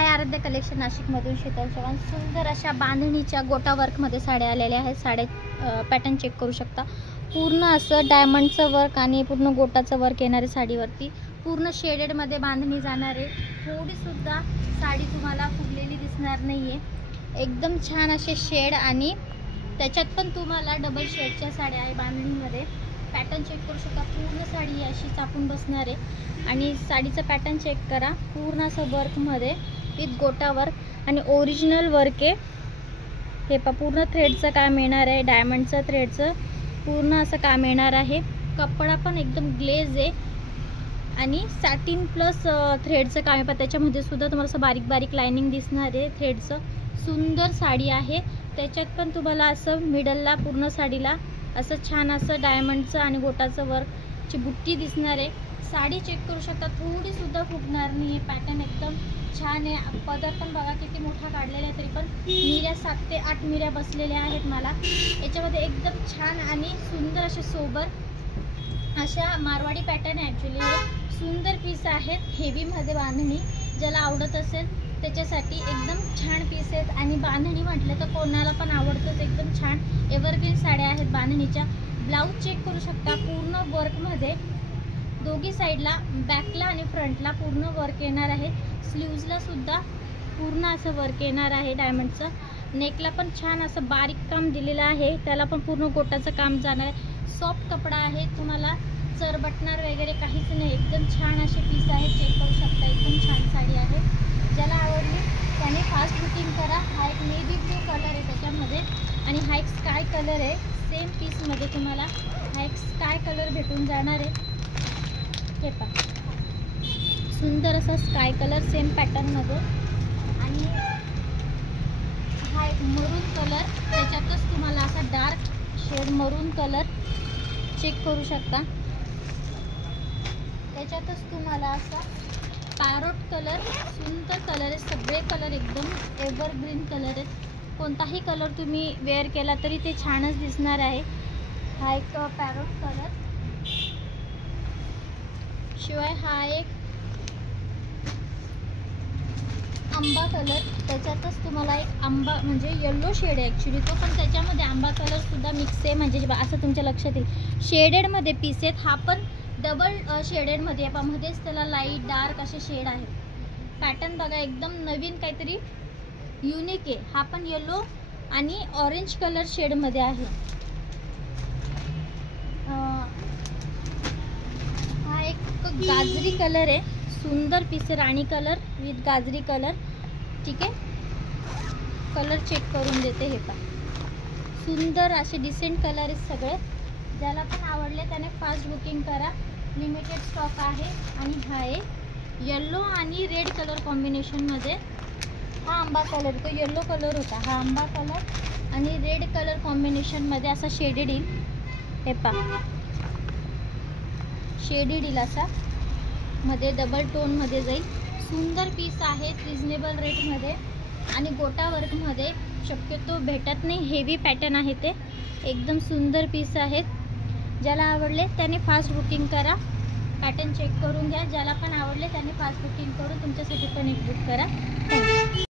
हाय आराध्य कलेक्शन नाशिकमधून शीतल चव्हाण. सुंदर अशा बांधणीच्या गोटा वर्कमध्ये साड्या आलेल्या आहेत. साड्या पॅटर्न चेक करू शकता. पूर्ण असं डायमंडचं वर्क आणि पूर्ण गोटाचं वर्क येणारे साडीवरती. पूर्ण शेडेडमध्ये बांधणी जाणार आहे. थोडीसुद्धा साडी तुम्हाला फुगलेली दिसणार नाही आहे. एकदम छान असे शेड आणि त्याच्यात पण तुम्हाला डबल शेडच्या साड्या आहे बांधणीमध्ये. पॅटर्न चेक करू शकता. पूर्ण साडी अशी चापून बसणार आहे आणि साडीचं पॅटर्न चेक करा. पूर्ण असं वर्कमध्ये विथ गोटा वर्क आणि ओरिजिनल वर्क आहे. हे पूर्ण थ्रेडचं काम येणार आहे. डायमंडचं थ्रेडचं पूर्ण असं काम येणार आहे. कपडा पण एकदम ग्लेज आहे आणि सॅटिन प्लस थ्रेडचं काम आहे. त्याच्यामध्ये सुद्धा तुम्हाला असं बारीक बारीक लाइनिंग दिसणार आहे थ्रेडचं. सुंदर साडी आहे. त्याच्यात पण तुम्हाला असं मिडलला पूर्ण साडीला असं छान असं डायमंडचं आणि गोटाचं वर्कची बुट्टी दिसणार आहे. साडी चेक करू शकता. थोडीसुद्धा फुगणार नाही आहे. पॅटर्न एकदम छान आहे. पदर पण बघा किती मोठा काढलेला आहे. तरी पण मिऱ्या 7 ते 8 मिऱ्या बसलेल्या आहेत मला याच्यामध्ये. एकदम छान आणि सुंदर असे सोबर अशा मारवाडी पॅटर्न आहे ॲक्च्युली. हे सुंदर पीस आहेत. हेवीमध्ये बांधणी ज्याला आवडत असेल त्याच्यासाठी एकदम छान पीस आहेत. आणि बांधणी म्हटलं तर कोणाला पण आवडतंच. एकदम छान एव्हरग्रीन साड्या आहेत बांधणीच्या. ब्लाऊज चेक करू शकता. पूर्ण वर्कमध्ये दोघी साईडला बॅकला आणि फ्रंटला पूर्ण वर्क येणार आहे. स्लीव्जला सुद्धा पूर्ण असं वर्क येणार आहे डायमंडचं. नेकला पण छान असं बारीक काम दिलेलं आहे. त्याला पण पूर्ण गोटाचं काम जाणार आहे. सॉफ्ट कपडा आहे. तुम्हाला चरबटणार वगैरे काहीच नाही. एकदम छान असे पीस आहेत. चेक करू शकता. एकदम छान साडी आहे. ज्याला आवडली त्याने फास्ट बुकिंग करा. हा एक नेव्ही ब्लू कलर आहे त्याच्यामध्ये आणि हा एक स्काय कलर आहे. सेम पीसमध्ये तुम्हाला हा एक स्काय कलर भेटून जाणार आहे. हे पहा सुंदर असा स्काय कलर सेम पॅटर्नमध्ये. आणि हा एक मरून कलर. त्याच्यातच तुम्हाला असा डार्क शेड मरून कलर चेक करू शकता. त्याच्यातच तुम्हाला असा पॅरोट कलर. सुंदर कलर आहे. सगळे कलर एकदम एव्हरग्रीन कलर आहेत. कोणताही कलर तुम्ही वेअर केला तरी ते छानच दिसणार आहे. हा एक पॅरोट कलर. शिवाय हा एक आंबा कलर. त्याच्यातच तुम्हाला एक आंबा म्हणजे येलो शेड आहे ॲक्च्युली तो, पण त्याच्यामध्ये आंबा कलरसुद्धा मिक्स आहे. म्हणजे असं तुमच्या लक्षात येईल. शेडेडमध्ये पीस आहेत. हा पण डबल शेडेडमध्ये आहे. मध्येच त्याला लाईट डार्क असे शेड आहेत. पॅटर्न बघा एकदम नवीन काहीतरी युनिक आहे. हा पण येलो आणि ऑरेंज कलर शेडमध्ये आहे. हा एक गाजरी कलर आहे. सुंदर पीस आहे. राणी कलर विथ गाजरी कलर. ठीक आहे. कलर चेक करून देते. हे पण सुंदर असे डिसेंट कलर आहेत सगळे. ज्याला पण आवडले त्याने फास्ट बुकिंग करा. लिमिटेड स्टॉक आहे. आणि हा आहे येल्लो आणि रेड कलर कॉम्बिनेशनमध्ये. हा आंबा कलर तो येल्लो कलर होता. हा आंबा कलर आणि रेड कलर कॉम्बिनेशनमध्ये असा शेडेड येईल. हे पहा शेडेड येईल असा. मध्ये डबल टोनमध्ये जाईल. सुंदर पीस आहे. रिजनेबल रेटमध्ये आणि गोटा वर्कमध्ये शक्यतो भेटत नाही. हेवी पॅटर्न आहे ते. एकदम सुंदर पीस आहेत. ज्याला आवडले त्याने फास्ट बुकिंग करा. पॅटर्न चेक करून घ्या. ज्याला पण आवडले त्याने फास्ट बुकिंग करून तुमच्यासाठी पण एक बुक करा. थँक्यू.